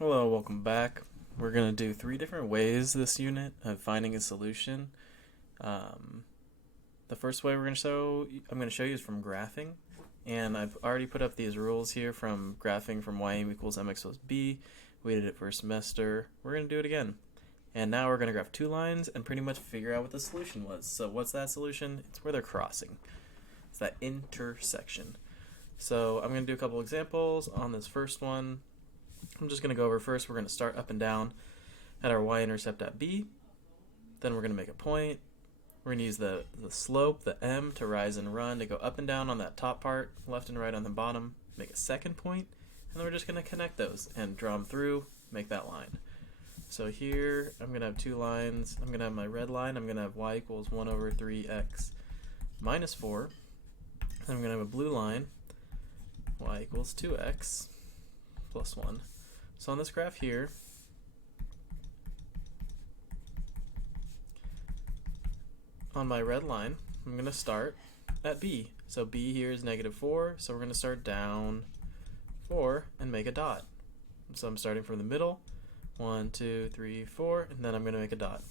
Hello, welcome back. We're going to do 3 different ways this unit of finding a solution. Um, the first way I'm going to show you is from graphing. And I've already put up these rules here from graphing from y equals mx plus b. We did it for a semester. We're going to do it again. And now we're going to graph 2 lines and pretty much figure out what the solution was. So what's that solution? It's where they're crossing. It's that intersection. So I'm going to do a couple examples on this first one. I'm just going to go over first. We're going to start up and down at our y-intercept at b. Then we're going to make a point. We're going to use the slope, the m, to rise and run, to go up and down on that top part, left and right on the bottom, make a second point, and then we're just going to connect those and draw them through, make that line. So here I'm going to have 2 lines. I'm going to have my red line. I'm going to have y equals 1 over 3x minus 4. Then I'm going to have a blue line, y equals 2x plus 1. So on this graph here, on my red line, I'm going to start at b. So b here is -4, so we're going to start down 4 and make a dot. So I'm starting from the middle, 1, 2, 3, 4, and then I'm going to make a dot.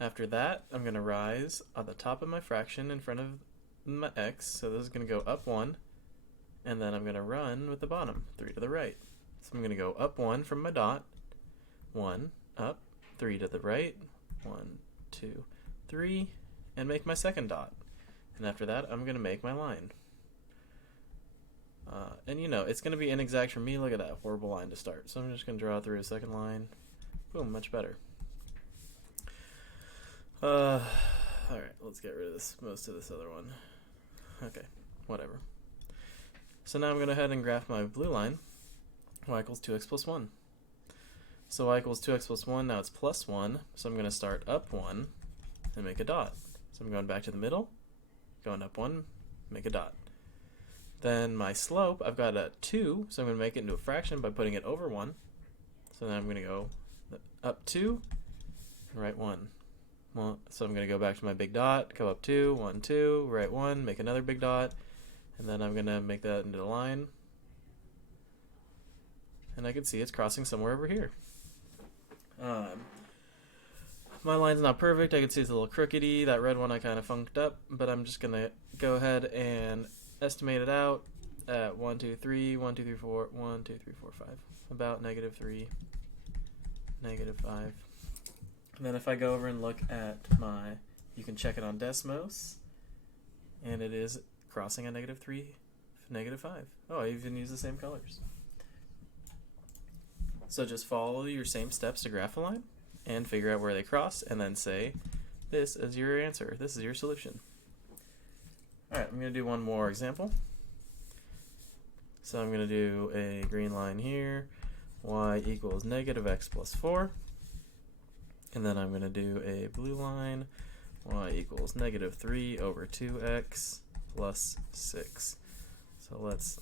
After that, I'm going to rise at the top of my fraction in front of my x, so this is going to go up 1, and then I'm going to run with the bottom, 3 to the right. So I'm going to go up 1 from my dot, 1, up, 3 to the right, 1, 2, 3, and make my second dot. And after that, I'm going to make my line. And you know, it's going to be inexact for me. Look at that horrible line to start. So I'm just going to draw through a second line. Boom, much better. Alright, let's get rid of most of this other one. Okay, whatever. So now I'm going to go ahead and graph my blue line, y equals 2x plus 1. So y equals 2x plus 1, now it's plus 1, so I'm going to start up 1 and make a dot. So I'm going back to the middle, going up 1, make a dot. Then my slope, I've got a 2, so I'm going to make it into a fraction by putting it over 1. So then I'm going to go up 2 and write 1. Well, so I'm going to go back to my big dot, go up 2, 1, 2, write 1, make another big dot, and then I'm going to make that into a line. And I can see it's crossing somewhere over here. My line's not perfect. I can see it's a little crookedy. That red one I kind of funked up, but I'm just going to go ahead and estimate it out at 1, 2, 3, 1, 2, 3, 4, 1, 2, 3, 4, 5. About -3, -5. And then if I go over and look at you can check it on Desmos, and it is crossing at -3, -5. Oh, I even use the same colors. So just follow your same steps to graph a line and figure out where they cross, and then say, this is your answer. This is your solution. Alright, I'm going to do one more example. So I'm going to do a green line here, y equals -x plus 4. And then I'm going to do a blue line, y equals -3 over 2x plus 6. So let's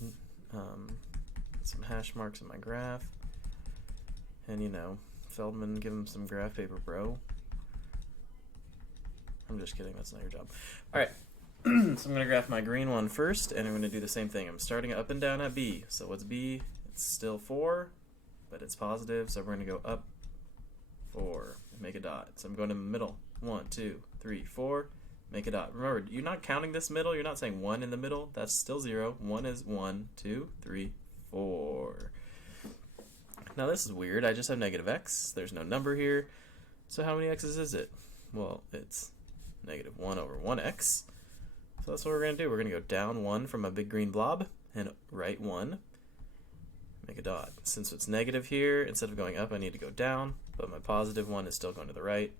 put some hash marks in my graph. And you know, Feldman, give him some graph paper, bro. I'm just kidding, that's not your job. Alright, so I'm going to graph my green one first, and I'm going to do the same thing. I'm starting up and down at b. So what's b? It's still 4, but it's positive, so we're going to go up 4 and make a dot. So I'm going in the middle. 1, 2, 3, 4, make a dot. Remember, you're not counting this middle. You're not saying 1 in the middle. That's still 0. 1 is 1, 2, 3, 4. Now this is weird. I just have -x. There's no number here. So how many x's is it? Well, it's -1 over 1x. So that's what we're going to do. We're going to go down 1 from a big green blob and right 1. Make a dot. Since it's negative here, instead of going up, I need to go down, but my positive one is still going to the right.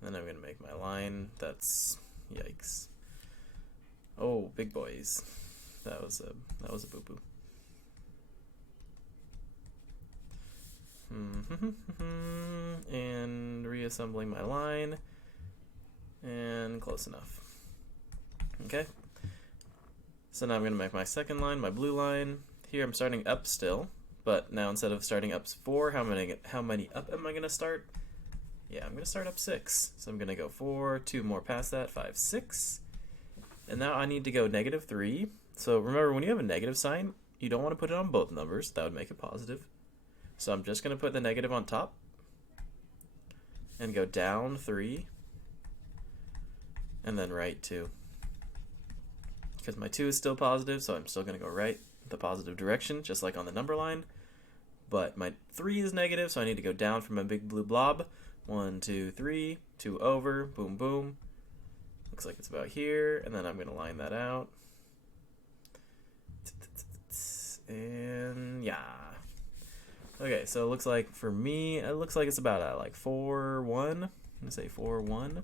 And then I'm going to make my line. That's, yikes. Oh, big boys. That was a boo-boo. And reassembling my line, and close enough. Okay. So now I'm going to make my second line, my blue line. Here I'm starting up still, but now instead of starting up 4, how many up am I going to start? Yeah, I'm going to start up 6. So I'm going to go 4, 2 more past that, 5, 6. And now I need to go -3. So remember, when you have a negative sign, you don't want to put it on both numbers. That would make it positive. So I'm just going to put the negative on top and go down 3 and then right 2. Because my 2 is still positive, so I'm still going to go right the positive direction, just like on the number line. But my 3 is negative, so I need to go down from my big blue blob. 1, 2, 3, 2 over, boom, boom. Looks like it's about here, and then I'm going to line that out. And yeah. Okay, so it looks like for me, it looks like it's about at like 4, 1. I'm going to say 4, 1.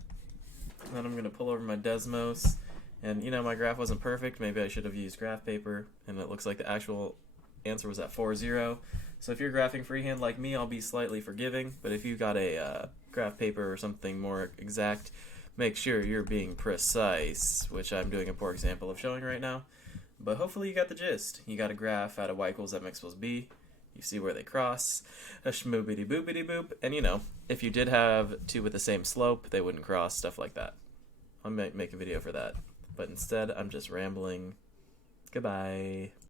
And then I'm going to pull over my Desmos. And, you know, my graph wasn't perfect. Maybe I should have used graph paper. And it looks like the actual answer was at 4, 0. So if you're graphing freehand like me, I'll be slightly forgiving. But if you got a graph paper or something more exact, make sure you're being precise, which I'm doing a poor example of showing right now. But hopefully you got the gist. You got a graph out of y equals mx plus b. You see where they cross. A schmoobity boopity boop. And, you know, if you did have two with the same slope, they wouldn't cross, stuff like that. I'll make a video for that. But instead, I'm just rambling. Goodbye.